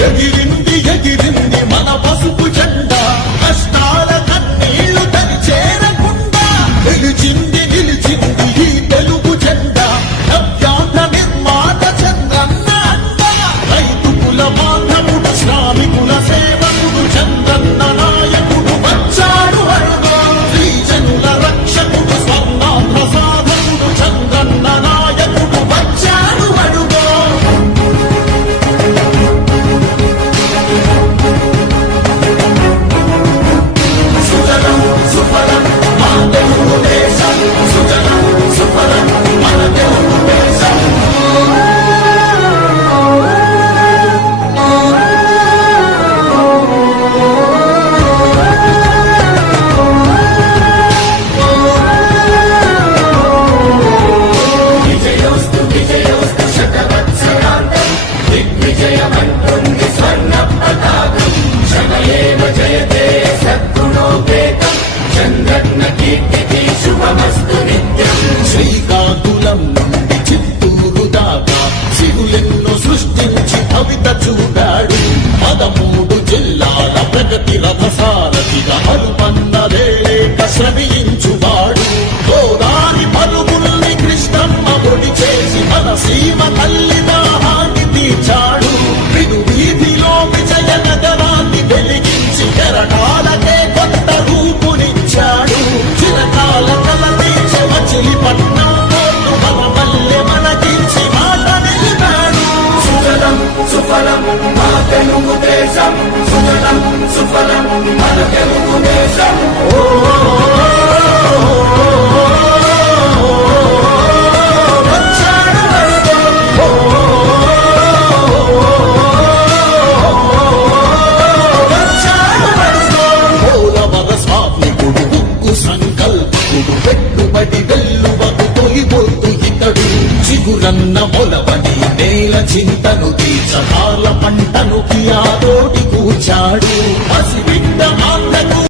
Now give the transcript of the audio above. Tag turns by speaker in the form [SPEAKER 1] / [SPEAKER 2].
[SPEAKER 1] If you ligado బలము మా తెలుగు దేశం. సుజలం సుఫలం మన తెలుగు దేశం. సంకల్పుడు పెట్టుబడి వెల్లువకు తొలిపోతూ ఇతడు. చిగురన్న మొలవడి నేల చింతను తీర్చ పంటను కియాదోటి కూచాడు